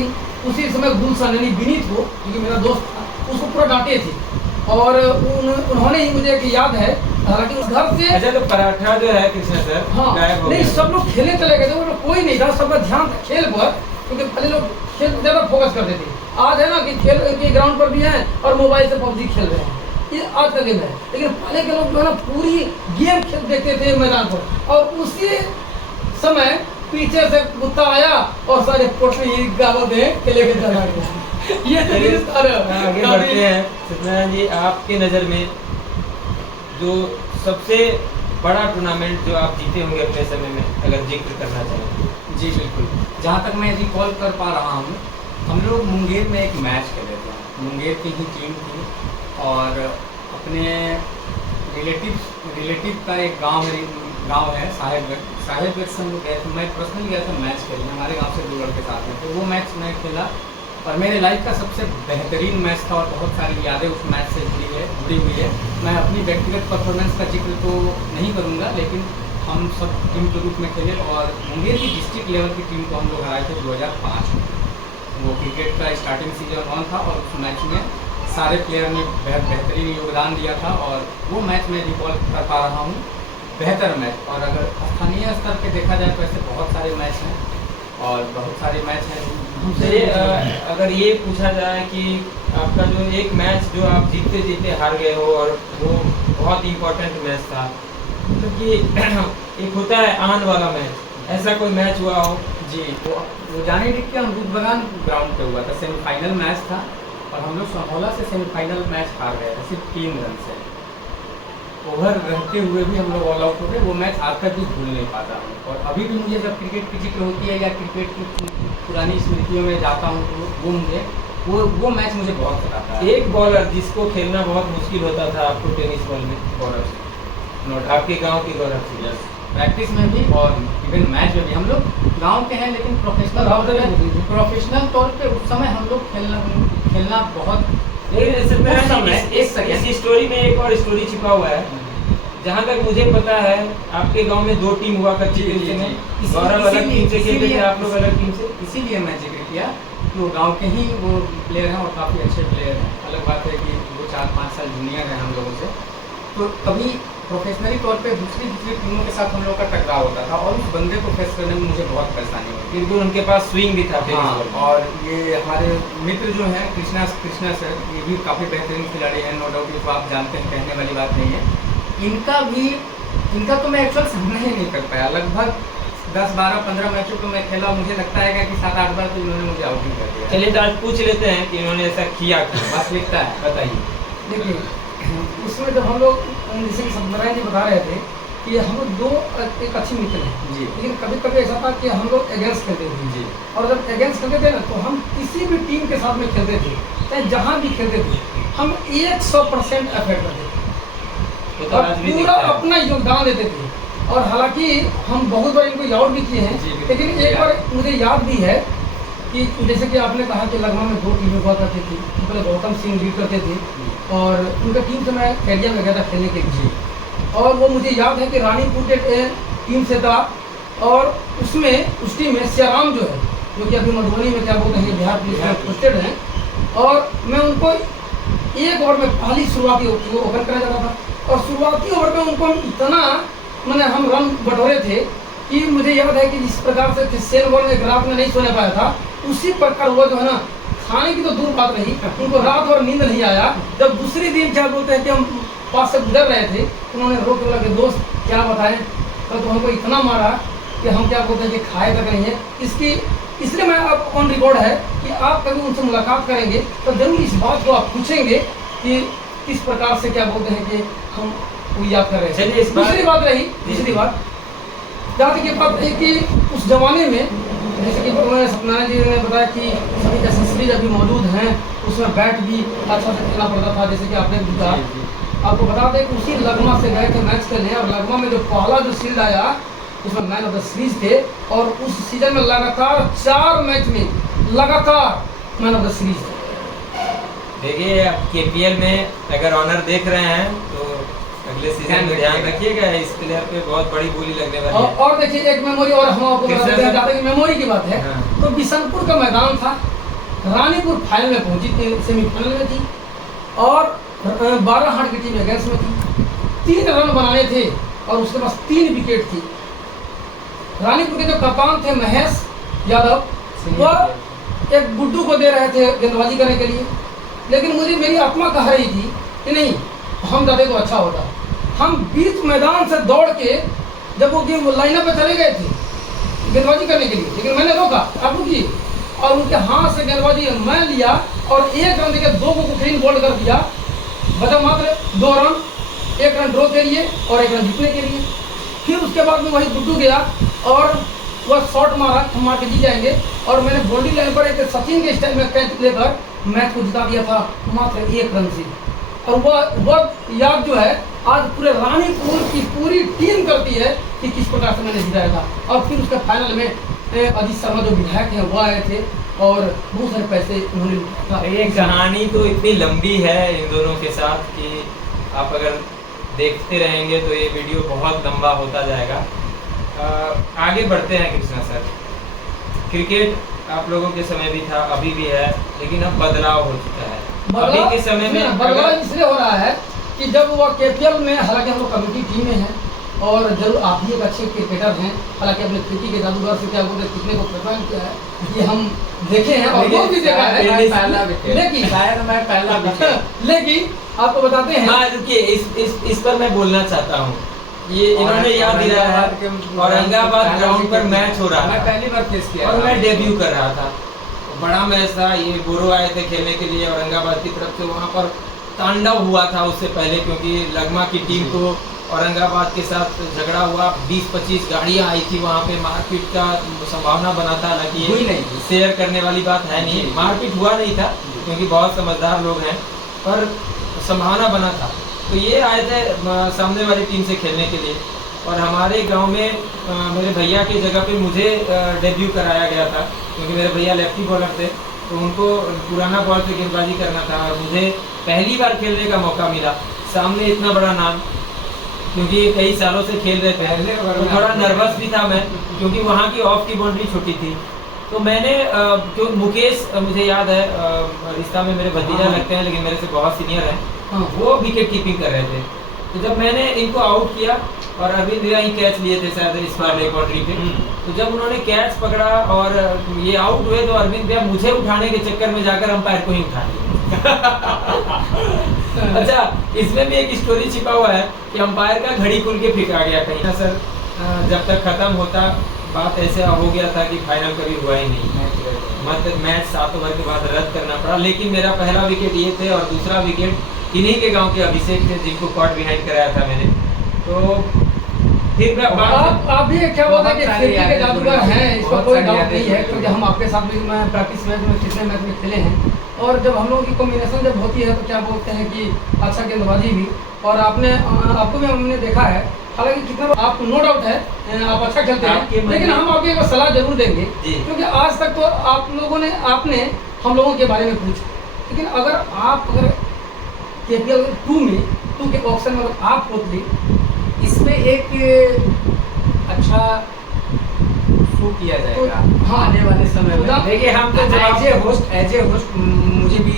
उसी समय गुलशन यानी विनीत को, क्योंकि मेरा दोस्त था, उसको पूरा डांटे थे और उन्होंने ही मुझे याद है, हालांकि उस घर से अच्छा तो पराठा जो है कृष्णा सर, हाँ नहीं, सब लोग खेलने चले गए थे, वो लोग कोई नहीं था, सबका ध्यान था खेल पर, क्योंकि पहले लोग खेल ज़्यादा फोकस करते थे। आज है ना कि खेल के ग्राउंड पर भी हैं और मोबाइल से पबजी खेल रहे हैं, ये आज का गेम है। लेकिन पहले के लोग जो है ना पूरी गेम खेल देखते थे मैदान पर, और उसी समय पीछे से कुत्ता आया और सारे पोटली गावत है के लेके चला गया। ये आगे बढ़ते हैं। सत्यनारायण जी, आपके नज़र में जो सबसे बड़ा टूर्नामेंट जो आप जीते होंगे अपने समय में, अगर जिक्र करना चाहें। जी बिल्कुल, जहाँ तक मैं रिकॉल कर पा रहा हूँ, हम लोग मुंगेर में एक मैच खेले थे, मुंगेर की ही टीम थी और अपने रिलेटिव का एक गांव है साहेबगंज से हम लोग गए थे। मैं पर्सनली गया था मैच खेलने, हमारे गांव से 2 लड़के साथ में, तो वो मैच मैं खेला और मेरे लाइफ का सबसे बेहतरीन मैच था और बहुत सारी यादें उस मैच से जुड़ी हुई है। मैं अपनी व्यक्तिगत परफॉर्मेंस का जिक्र तो नहीं करूँगा, लेकिन हम सब टीम के रूप में खेले और मुंगेर की डिस्ट्रिक्ट लेवल की टीम को हम लोग हराए थे 2005 में। वो क्रिकेट का स्टार्टिंग सीजन 1 था और उस मैच में सारे प्लेयर ने बेहतरीन योगदान दिया था और वो मैच मैं रिकॉल कर पा रहा हूँ, बेहतर मैच। और अगर स्थानीय स्तर पे देखा जाए तो ऐसे बहुत सारे मैच हैं और बहुत सारे मैच हैं। हमसे अगर ये पूछा जाए कि आपका जो एक मैच जो आप जीतते जीतते हार गए हो और वो बहुत इम्पोर्टेंट मैच था, क्योंकि एक होता है आन वाला मैच, ऐसा कोई मैच हुआ हो? जी, वो जाने डिग के अमरूद बगान ग्राउंड पे हुआ था, सेमीफाइनल मैच था और हम लोग संभौला से सेमीफाइनल मैच हार गए थे सिर्फ 3 रन से। ओवर रहते हुए भी हम लोग ऑल आउट हो गए। वो मैच आज तक भी भूल नहीं पाता हूँ और अभी भी मुझे जब क्रिकेट की जिक्र होती है या क्रिकेट की पुरानी स्मृतियों में जाता हूँ तो वो मैच मुझे बहुत सताता है। एक बॉलर जिसको खेलना बहुत मुश्किल होता था आपको टेनिस बॉल में, गौरव सिंह, नोट आपके गांव की गौरव सिंह, प्रैक्टिस में भी और इवन मैच में भी। हम लोग गांव के हैं लेकिन प्रोफेशनल तौर पे उस समय हम लोग खेलना बहुत। इस स्टोरी में एक और स्टोरी छिपा हुआ है। जहाँ तक मुझे पता है आपके गांव में 2 टीम हुआ करती थी, गौरव अलग टीम से खेलते थे, आप लोग अलग टीम से। इसीलिए मैं जिक्र किया कि वो गांव के ही वो प्लेयर हैं और काफ़ी अच्छे प्लेयर हैं। अलग बात है कि वो 4-5 साल जूनियर हैं हम लोगों से। तो कभी प्रोफेशनली तौर पे दूसरी टीमों के साथ हम लोग का टकराव होता था और उस बंदे को फेस करने में मुझे बहुत परेशानी होती थी। बिल्कुल, उनके पास स्विंग भी था। हाँ, और ये हमारे मित्र जो हैं कृष्णा सर, ये भी काफ़ी बेहतरीन खिलाड़ी हैं, नो डाउट, ये तो आप जानते हैं, कहने वाली बात नहीं है। इनका तो मैं एक्चुअल सामना ही नहीं कर पाया। लगभग 10, 12, 15 मैचों को मैं खेला, मुझे लगता है कि 7-8 बार तो इन्होंने मुझे आउटिंग कर दिया। चलिए तो आज पूछ लेते हैं कि इन्होंने ऐसा किया क्यों, वास्तविकता है, बताइए। देखिए, उसमें जब हम लोग जैसे कि सत्यनारायण जी बता रहे थे कि हम लोग 2 एक अच्छी मित्र हैं जी, लेकिन कभी कभी ऐसा था कि हम लोग अगेंस्ट खेलते थे जी, और जब अगेंस्ट खेलते थे ना तो हम किसी भी टीम के साथ में खेलते थे, चाहे जहाँ भी खेलते थे, हम 100% एफर्ट करते थे तो और आज भी पूरा दिखता है। अपना योगदान देते थे। और हालांकि हम बहुत बार इनको आउट भी किए हैं, जी, बिल्कुल। लेकिन एक बार मुझे याद भी है कि जैसे कि आपने कहा कि लगमा में 2 टीमें हुआ करती थी, पहले गौतम सिंह लीड करते थे और उनका टीम से मैं एरिया में गया था खेलने के लिए, और वो मुझे याद है कि रानीपुर के टीम से था, और उसमें उस टीम में सियाराम जो है, जो कि अभी मधुबनी में क्या बोलते हैं बिहार पुलिस में पोस्टेड हैं, और मैं उनको एक ओवर में पहली शुरुआती ओवर करा जा रहा था, और शुरुआती ओवर में उनको इतना मैंने हम रन बटोरे थे कि मुझे याद है कि जिस प्रकार से सेल बॉल में रात में नहीं सोने पाया था, उसी प्रकार वो जो है ना, खाने की तो दूर बात रही, उनको रात और नींद नहीं आया। जब दूसरी दिन क्या बोलते हैं कि हम पास से गुजर रहे थे, उन्होंने रोक बोला कि दोस्त क्या बताएं, कल तो हमको इतना मारा कि हम क्या बोलते हैं कि खाए तक नहीं है। इसलिए मैं अब ऑन रिकॉर्ड है कि आप कभी उनसे मुलाकात करेंगे तो जरूर इस बात को आप पूछेंगे कि किस प्रकार से क्या बोलते हैं कि हम वो याद कर रहे हैं। दूसरी बात रही, दूसरी बात जहाँ तक ये बात है कि उस जमाने में जैसे कि सत्यनारायण जी ने बताया कि सभी एसेसरीज अभी मौजूद हैं, उसमें बैट भी अच्छा से खेलना पड़ता था, जैसे कि आपने बताया। आपको बता दें कि उसी लगमा से गए थे मैच खेलने, और लगमा में जो पहला जो शील्ड आया उसमें मैन ऑफ द सीरीज थे, और उस सीजन में लगातार 4 मैच में लगातार मैन ऑफ द सीरीज थे। देखिए अब KPL में अगर ऑनर देख रहे हैं तो अगले सीजन में ध्यान रखिएगा, इस प्लेयर पे बहुत बड़ी बोली लगने वाली है। और देखिए एक मेमोरी और हम आपको बता देना चाहते हैं कि मेमोरी की बात है, तो बिशनपुर का मैदान था, रानीपुर फाइनल में पहुंची थी, सेमीफाइनल में थी, और 12 हाट की टीम अगेंस्ट में थी। 3 रन बनाने थे और उसके पास 3 विकेट थी। रानीपुर के जो कप्तान थे महेश यादव, वह एक गुड्डू को दे रहे थे गेंदबाजी करने के लिए, लेकिन मुझे मेरी आत्मा कह रही थी कि नहीं हम जाते तो अच्छा होता। हम बीच मैदान से दौड़ के जब वो लाइनअप पे चले गए थे गेंदबाजी करने के लिए, लेकिन मैंने रोका, आप रुकिए, और उनके हाथ से गेंदबाजी मैं लिया और 1 रन देकर 2 को क्लीन बोल्ड कर दिया। बचा मात्र 2 रन, 1 रन ड्रॉ के लिए और 1 रन जीतने के लिए। फिर उसके बाद में वही गुड्डू गया और वह शॉट मारा, हम मार के जीत जाएंगे, और मैंने बाउंड्री लाइन पर एक सचिन के स्टाइल में कैच लेकर मैच को जिता दिया था मात्र 1 रन से। और वह याद जो है आज पूरे रानीपुर की पूरी टीम करती है कि किस प्रकार से मैंने जिताया था। और फिर उसके फाइनल में अजीत शर्मा जो विधायक हैं वो आए थे और बहुत सारे पैसे उन्होंने। ये कहानी तो इतनी लंबी है इन दोनों के साथ कि आप अगर देखते रहेंगे तो ये वीडियो बहुत लंबा होता जाएगा। आगे बढ़ते हैं कृष्णा सर। क्रिकेट आप लोगों के समय भी था, अभी भी है, लेकिन अब बदलाव हो चुका है। अभी के समय में बदलाव इसलिए हो रहा है कि जब वो KPL में, हालांकि हम लोग कमेटी टीम में हैं और जरूर आप भी एक अच्छे क्रिकेटर हैं, हालांकि अपने क्रिकेट के जादूगर से क्या बोलते कितने को प्रदान किया है ये हम देखे हैं और वो भी देखा है, लेकिन शायद मैं पहला लेकिन आपको बताते हैं। हाँ रुकिए, इस पर मैं बोलना चाहता हूँ। ये इन्होंने याद दिलाया है, औरंगाबाद ग्राउंड पर मैच हो रहा था, मैं पहली बार फेस किया और मैं डेब्यू कर रहा था। बड़ा मैच था, ये बोरो आए थे खेलने के लिए औरंगाबाद की तरफ से। वहाँ पर तांडव हुआ था उससे पहले, क्योंकि लगमा की टीम को औरंगाबाद के साथ झगड़ा हुआ, 20-25 गाड़ियाँ आई थी वहाँ पे, मारपीट का संभावना बना था। हालांकि ये शेयर करने वाली बात है नहीं, मारपीट हुआ नहीं था क्योंकि बहुत समझदार लोग हैं, पर संभावना बना था। तो ये आए थे सामने वाली टीम से खेलने के लिए, और हमारे गांव में मेरे भैया की जगह पे मुझे डेब्यू कराया गया था, क्योंकि मेरे भैया लेफ्टी बॉलर थे, तो उनको पुराना बॉल पे गेंदबाजी करना था, और मुझे पहली बार खेलने का मौका मिला सामने इतना बड़ा नाम, क्योंकि कई सालों से खेल रहे थे। तो थोड़ा नर्वस भी था मैं, क्योंकि वहाँ की ऑफ की बाउंड्री छोटी थी। तो मैंने जो मुकेश, मुझे याद है, रिश्ता में मेरे भतीजा लगते हैं लेकिन मेरे से बहुत सीनियर हैं, वो विकेट कीपिंग कर रहे थे। तो जब मैंने इनको आउट किया और अरविंद भैया ही कैच लिए थे शायद इस बार बाउंड्री पे, तो जब उन्होंने कैच पकड़ा और ये आउट हुए तो अरविंद भैया मुझे उठाने के चक्कर में जाकर अंपायर को ही उठा लिया। अच्छा, इसमें भी एक स्टोरी छिपा हुआ है कि अंपायर का घड़ी खुल के फेंका गया कहीं। सर जब तक खत्म होता बात ऐसा हो गया था कि फाइनल कभी हुआ ही नहीं, मैच 7 ओवर के बाद रद्द करना पड़ा। लेकिन मेरा पहला विकेट ये थे और दूसरा विकेट इन्हीं के गांव के अभिषेक थे, जिनको कॉट बिहाइंड कराया था मैंने। तो फिर आप भी क्या बोलते हैं कि क्रिकेट के जादूगर हैं, इसका कोई डाउट नहीं है, क्योंकि हम आपके साथ भी मैं प्रैक्टिस मैच में कितने मैच में खेले हैं, और जब हम लोगों की कॉम्बिनेशन जब होती है तो क्या बोलते हैं कि अच्छा गेंदबाजी भी, और आपको भी हमने देखा है हालांकि कितना आप नो डाउट है आप अच्छा खेलते आपके हैं, मन लेकिन में- हम आपको एक बार सलाह जरूर देंगे, जी। क्योंकि आज तक तो आप लोगों ने आपने हम लोगों के बारे में पूछा, लेकिन अगर KPL 2 के ऑप्शन में अगर आप होते, इसमें एक अच्छा शो किया जाएगा हाँ। आने वाले समय में। उदा- देखिए हम तो जवाब- एज ए होस्ट मुझे भी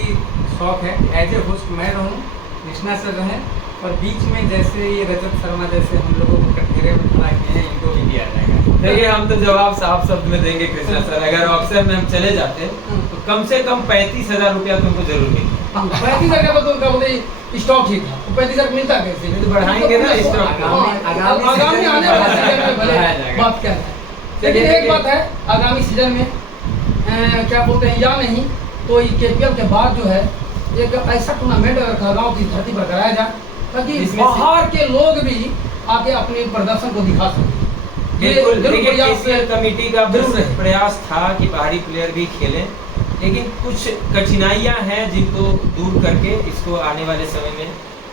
शौक है, एज ए होस्ट मैं रहूँ, कृष्णा सर रहें, और बीच में जैसे ये रजत शर्मा जैसे हम लोगों को कटघरे में खड़ा किए हैं, इनको भी दिया जाएगा। देखिए हम तो जवाब साफ शब्द में देंगे कृष्णा सर, अगर ऑप्शन में हम चले जाते तो कम से कम 35,000 रुपया तुमको जरूर मिलेगा। 35,000 का तो उनका बोलते स्टॉक ही था, 35,000 मिलता कैसे? तो बढ़ाएंगे ना स्टॉक। आगामी आने वाले सीजन में भले बढ़ाया जाएगा। बात क्या है, लेकिन एक बात है, आगामी सीजन में क्या बोलते हैं या नहीं तो ये KPL के बाद जो है एक ऐसा टूर्नामेंट अगर कहलगांव की धरती पर कराया जाए ताकि जिसमें बाहर के लोग भी आके अपने प्रदर्शन को दिखा सकें। ये बिल्कुल, जरूर देखिए प्रयास KPL कमेटी का जरूर है। प्रयास था कि बाहरी प्लेयर भी खेलें, लेकिन कुछ कठिनाइयां हैं जिनको दूर करके इसको आने वाले समय में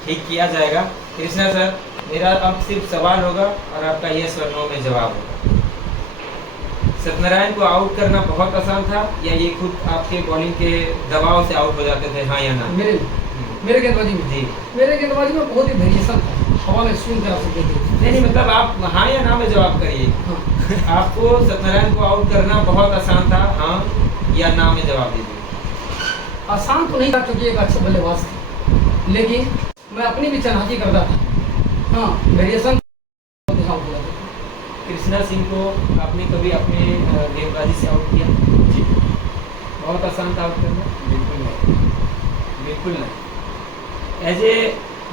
ठीक किया जाएगा। कृष्णा सर, मेरा अब सिर्फ सवाल होगा और आपका यस और नो में जवाब होगा। सत्यनारायण को आउट करना बहुत आसान था या ये खुद आपके बॉलिंग के दबाव से आउट हो जाते थे, हाँ या ना? मेरे गेंदबाजी में जी मेरे गेंदबाजी में बहुत ही वेरिएशन था, हवा में स्विंग करा सकते थे। नहीं, मतलब आप हाँ या ना में जवाब करिए। हाँ। आपको सत्यनारायण को आउट करना बहुत आसान था, हाँ या ना में जवाब दीजिए। आसान तो नहीं था क्योंकि एक अच्छे बल्लेबाज थे, लेकिन मैं अपनी भी चालाकी करता था। हाँ, वेरिएशन कृष्णा सिंह को आपने कभी अपने गेंदबाजी से आउट किया? जी बहुत आसान था आउट करना? बिल्कुल नहीं, बिल्कुल नहीं। एज ए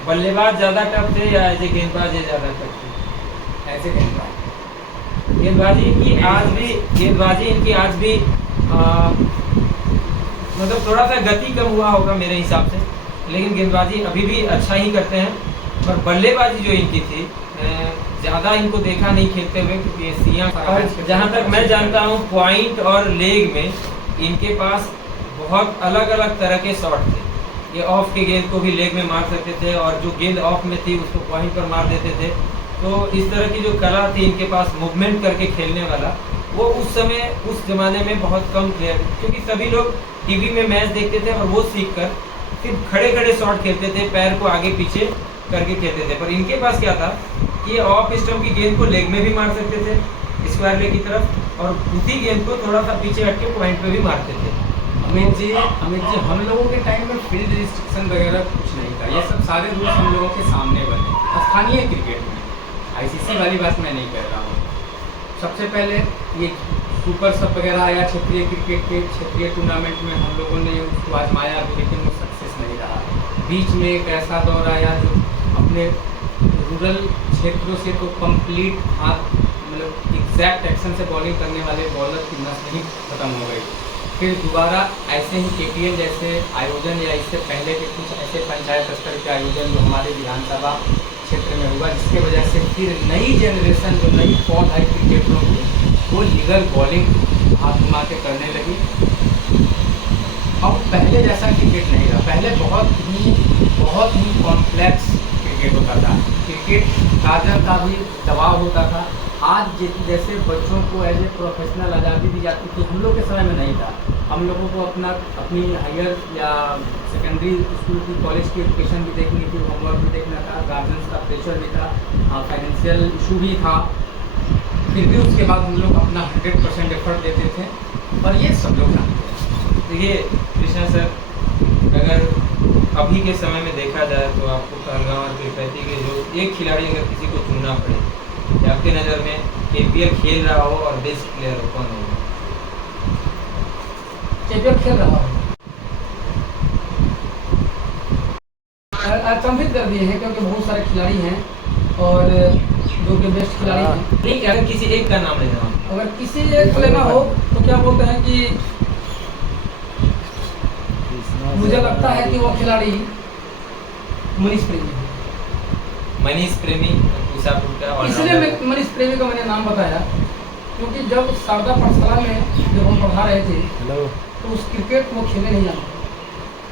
बल्लेबाज ज़्यादा टफ थे या एज ए गेंदबाज ज़्यादा टफ थे? ऐसे गेंदबाज गेंदबाजी इनकी आज भी मतलब थोड़ा सा गति कम हुआ होगा मेरे हिसाब से, लेकिन गेंदबाजी अभी भी अच्छा ही करते हैं। पर बल्लेबाजी जो इनकी थी ज़्यादा इनको देखा नहीं खेलते हुए, क्योंकि ये सियां, और जहाँ तक मैं जानता हूँ पॉइंट और लेग में इनके पास बहुत अलग अलग तरह के शॉट थे। ये ऑफ के गेंद को भी लेग में मार सकते थे और जो गेंद ऑफ में थी उसको पॉइंट पर मार देते थे। तो इस तरह की जो कला थी इनके पास मूवमेंट करके खेलने वाला, वो उस समय उस ज़माने में बहुत कम प्लेयर, क्योंकि सभी लोग टीवी में मैच देखते थे और वो सीख कर सिर्फ खड़े खड़े शॉट खेलते थे, पैर को आगे पीछे करके खेलते थे। पर इनके पास क्या था कि ऑफ स्टंप की गेंद को लेग में भी मार सकते थे, स्क्वायर लेग की तरफ, और उसी गेंद को थोड़ा सा पीछे हट के पॉइंट पे भी मारते थे। अमित जी हम लोगों के टाइम में फील्ड रिस्ट्रिक्शन वगैरह कुछ नहीं था, ये सब सारे रूल्स हम लोगों के सामने बने स्थानीय क्रिकेट में। ICC वाली बात मैं नहीं कह रहा हूँ। सबसे पहले ये सुपर सब वगैरह आया क्षेत्रीय क्रिकेट के, क्षेत्रीय टूर्नामेंट में हम लोगों ने उसको आजमाया, लेकिन वो सक्सेस नहीं रहा। बीच में एक ऐसा दौर आया जो अपने रूरल क्षेत्रों से तो कंप्लीट हाथ मतलब एग्जैक्ट एक्शन से बॉलिंग करने वाले बॉलर की नस्ल ही खत्म हो गई। फिर दोबारा ऐसे ही KPL जैसे आयोजन या इससे पहले के कुछ ऐसे पंचायत स्तर के आयोजन जो हमारे विधानसभा क्षेत्र में हुआ, जिसके वजह से फिर नई जनरेशन जो नई फॉर्म है क्रिकेटरों की, वो लीगल बॉलिंग हाथ घुमा के करने लगी। अब पहले जैसा क्रिकेट नहीं रहा, पहले बहुत ही कॉम्प्लेक्स क्रिकेट होता था, क्रिकेट गार्जियन का भी दबाव होता था। आज जैसे बच्चों को एज ए प्रोफेशनल आज़ादी दी जाती थी, हम लोग के समय में नहीं था। हम लोगों को अपनी हायर या सेकेंडरी स्कूल की कॉलेज की एजुकेशन भी देखनी थी, होमवर्क भी देखना था, गार्जियंस का प्रेशर भी था, फाइनेंशियल इशू भी था। फिर भी उसके बाद हम लोग अपना 100% एफर्ट देते थे, और ये सब लोग जानते हैं। देखिए कृष्णा सर, अगर अभी के समय में देखा जाए तो आपको कहलगांव और पीरपैंती के जो एक खिलाड़ी अगर किसी को चुनना पड़े, या आपके नज़र में KPL खेल रहा हो और बेस्ट प्लेयर हो, कौन होगा? KPL खेल रहा है, अचंभित कर दिए हैं क्योंकि बहुत सारे खिलाड़ी हैं और जो कि बेस्ट खिलाड़ी हैं। नहीं, अगर किसी एक का नाम लेना हो, अगर किसी एक लेना हो तो क्या बोलते हैं कि मुझे लगता है कि वो खिलाड़ी मनीष प्रेमी है। मनीष प्रेमी ईसापुर का, और इसलिए मैं मनीष प्रेमी का मैंने नाम बताया क्योंकि जब शारदा पाठशाला में जब हम पढ़ा रहे थे तो उस क्रिकेट को खेलने नहीं जाना,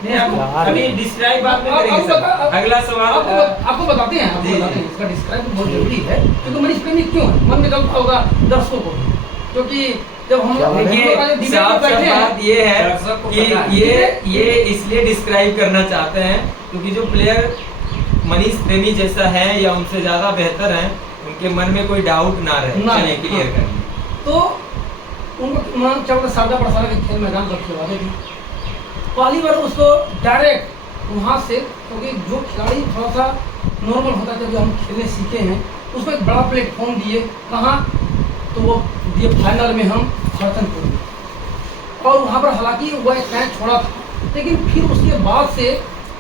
नहीं, आप अभी डिस्क्राइब बाद में करेंगे सर। अगला सवाल आपको बताते हैं, आपको बताते हैं, इसका डिस्क्राइब बहुत जरूरी है, क्योंकि मनीष प्रेमी क्यों है, मन में चलता होगा दर्शकों को भी, क्योंकि जब हम देखिए साफ साफ बात ये है कि ये इसलिए डिस्क्राइब करना चाहते हैं क्योंकि जो प्लेयर मनीष प्रेमी जैसा है या उनसे ज्यादा बेहतर है, उनके मन में कोई डाउट ना रहे, चलिए क्लियर करने। तो उनको क्या बोलते शारदा प्रसाद के खेल मैदान पर खिलवाते थे, पहली बार उसको डायरेक्ट वहाँ से, क्योंकि जो खिलाड़ी थोड़ा सा नॉर्मल होता है, जब हम खेलने सीखे हैं, उसको एक बड़ा प्लेटफॉर्म दिए, कहाँ तो वो दिए फाइनल में हम खड़गपुर में, और वहाँ पर हालांकि वह एक मैच छोड़ा था, लेकिन फिर उसके बाद से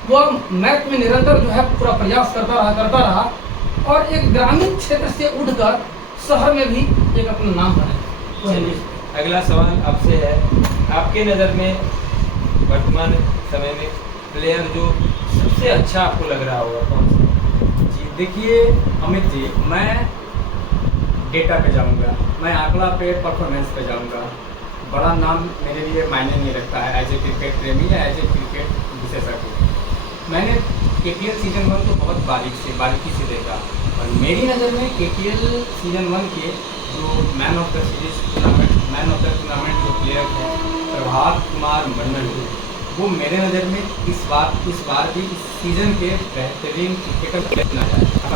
वह मैच में निरंतर जो है पूरा प्रयास करता रहा और एक ग्रामीण क्षेत्र से उठकर शहर में भी एक अपना नाम बनाया। अगला सवाल आपसे है, आपके नज़र में वर्तमान समय में प्लेयर जो सबसे अच्छा आपको लग रहा होगा कौन सा? जी देखिए अमित जी, मैं डेटा पे जाऊंगा, मैं आंकड़ा पे परफॉर्मेंस पे जाऊंगा। बड़ा नाम मेरे लिए मायने नहीं रखता है एज ए क्रिकेट प्रेमी या एज ए क्रिकेट विशेषज्ञ। मैंने KPL सीजन 1 को बहुत बारीकी से देखा और मेरी नज़र में KPL सीजन 1 के जो man of the series tournament जो प्लेयर थे प्रभात कुमार मंडल, वो मेरे नज़र में इस बार भी इस सीज़न के बेहतरीन क्रिकेटर माना जाए।